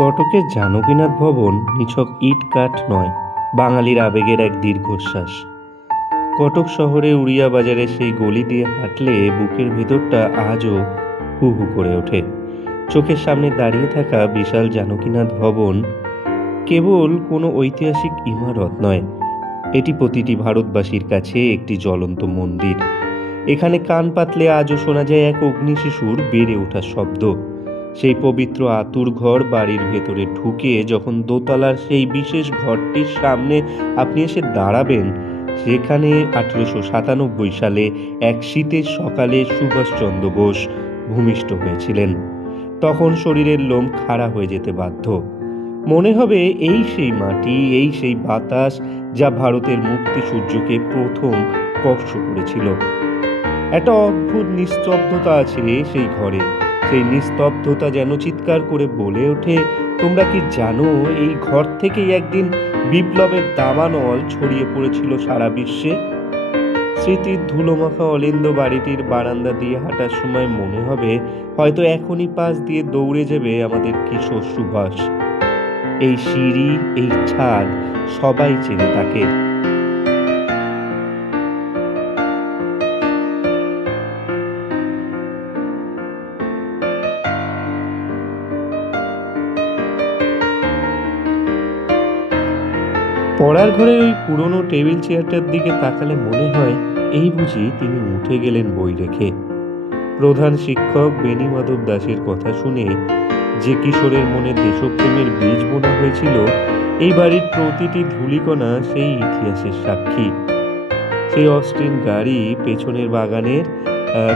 কটকের জানকীনাথ ভবন নিছক ইট কাঠ নয়, বাঙালির আবেগের এক দীর্ঘশ্বাস। কটক শহরে উড়িয়া বাজারে সেই গলি দিয়ে হাঁটলে বুকের ভেতরটা আজও হু হু করে ওঠে। চোখের সামনে দাঁড়িয়ে থাকা বিশাল জানকীনাথ ভবন কেবল কোনো ঐতিহাসিক ইমারত নয়, এটি প্রতিটি ভারতবাসীর কাছে একটি জ্বলন্ত মন্দির। এখানে কান পাতলে আজও শোনা যায় এক অগ্নিশিশুর বেড়ে ওঠার শব্দ। সেই পবিত্র আতুর ঘর বাড়ির ভেতরে ঢুকে যখন দোতলার সেই বিশেষ ঘরটির সামনে আপনি এসে দাঁড়াবেন, সেখানে 1897 সালে এক শীতের সকালে সুভাষচন্দ্র বোস ভূমিষ্ঠ হয়েছিলেন। তখন শরীরের লোম খাড়া হয়ে যেতে বাধ্য। মনে হবে এই সেই মাটি, এই সেই বাতাস যা ভারতের মুক্তি সূর্যকে প্রথম স্পর্শ করেছিল। একটা অদ্ভুত নিস্তব্ধতা আছে সেই ঘরে। সেই নিস্তব্ধতা যেন চিৎকার করে বলে ওঠে, তোমরা কি জানো এই ঘর থেকেই একদিন বিপ্লবের দাবানল ছড়িয়ে পড়েছিল সারা বিশ্বে। স্মৃতির ধুলোমাখা অলিন্দ বাড়িটির বারান্দা দিয়ে হাঁটার সময় মনে হবে হয়তো এখনই পাশ দিয়ে দৌড়ে যাবে আমাদের কিশোর সুভাষ। এই সিঁড়ি, এই ছাদ, সবাই চেনে তাকে। পড়ার ঘরে ওই পুরনো টেবিল চেয়ারটার দিকে তাকালে মনে হয় এই বুঝি তিনি উঠে গেলেন বই রেখে। প্রধান শিক্ষক বেণীমাধব দাসের কথা শুনে যে কিশোরের মনে দেশপ্রেমের বীজ বোনা হয়েছিল, এই বাড়ির প্রতিটি ধূলিকণা সেই ইতিহাসের সাক্ষী। সেই অস্টিন গাড়ি, পেছনের বাগানের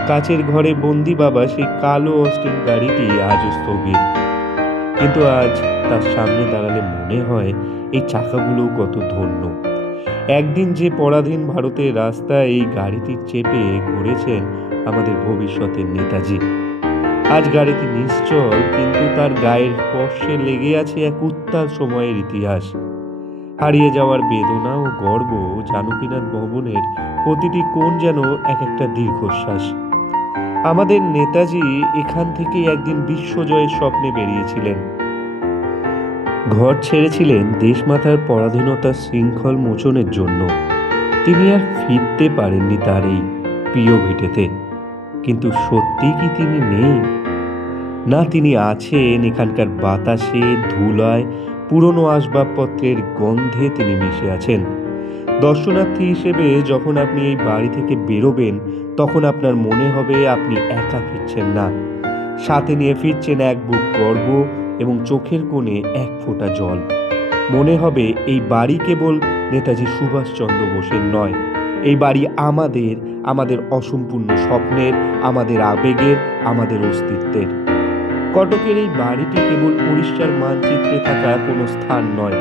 কাচের ঘরে বন্দি বাবা সেই কালো অস্টিন গাড়িটি আজও স্থবির। কিন্তু আজ তার সামনে দাঁড়ালে মনে হয় এই চাকাগুলো কত ধন্য। একদিন যে পরাধীন ভারতের রাস্তায় এই গাড়িটি চেপে ঘুরেছেন আমাদের ভবিষ্যতের নেতাজি। আজ গাড়িটি নিশ্চল, কিন্তু তার গায়ের স্পর্শে লেগে আছে এক উত্তাল সময়ের ইতিহাস। হারিয়ে যাওয়ার বেদনা ও গর্ব। জানকীনাথ ভবনের প্রতিটি কোণ যেন এক একটা দীর্ঘশ্বাস। আমাদের নেতাজি এখান থেকেই একদিন বিশ্বজয়ের স্বপ্নে বেরিয়েছিলেন। ঘর ছেড়েছিলেন দেশমাতার পরাধীনতার শৃঙ্খল মোচনের জন্য। তিনি আর ফিরতে পারেননি তার এই প্রিয় ভিটেতে। কিন্তু সত্যি কি তিনি নেই? না, তিনি আছেন। এখানকার বাতাসে, ধুলায়, পুরনো আসবাবপত্রের গন্ধে তিনি মিশে আছেন। দর্শনার্থী হিসেবে যখন আপনি এই বাড়ি থেকে বেরোবেন, তখন আপনার মনে হবে আপনি একা ফিরছেন না, সাথে নিয়ে ফিরছেন এক বুক গর্ব এবং চোখের কোণে এক ফোঁটা জল। মনে হবে এই বাড়ি কেবল নেতাজি সুভাষচন্দ্র বোসের নয়, এই বাড়ি আমাদের, আমাদের অসম্পূর্ণ স্বপ্নের, আমাদের আবেগের, আমাদের অস্তিত্বের। কটকের এই বাড়িটি কেবল উড়িষ্যার মানচিত্রে থাকা কোনো স্থান নয়,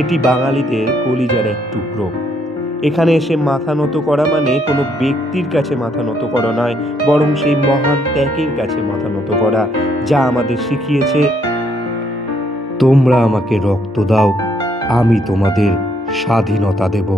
এটি বাঙালিদের কলিজার এক টুকরো। এখানে এসে মাথা নত করা মানে কোনো ব্যক্তির কাছে মাথা নত করা নয়, বরং সেই মহান ত্যাগের কাছে মাথা নত করা, যা আমাদের শিখিয়েছে, তোমরা আমাকে রক্ত দাও, আমি তোমাদের স্বাধীনতা দেব।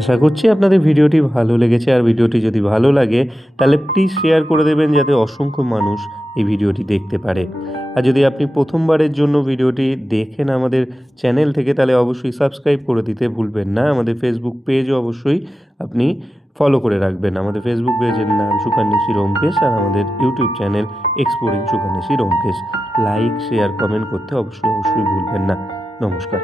আশা করছি আপনাদের ভিডিওটি ভালো লেগেছে। আর ভিডিওটি যদি ভালো লাগে তাহলে প্লিজ শেয়ার করে দেবেন, যাতে অসংখ্য মানুষ এই ভিডিওটি দেখতে পারে। আর যদি আপনি প্রথমবারের জন্য ভিডিওটি দেখেন আমাদের চ্যানেল থেকে, তাহলে অবশ্যই সাবস্ক্রাইব করে দিতে ভুলবেন না। আমাদের ফেসবুক পেজও অবশ্যই আপনি ফলো করে রাখবেন। আমাদের ফেসবুক পেজের নাম সুকান্বেষী ব্যোমকেশ, আর আমাদের ইউটিউব চ্যানেল এক্সপ্লোরিং সুকান্বেষী ব্যোমকেশ। লাইক, শেয়ার, কমেন্ট করতে অবশ্যই ভুলবেন না। নমস্কার।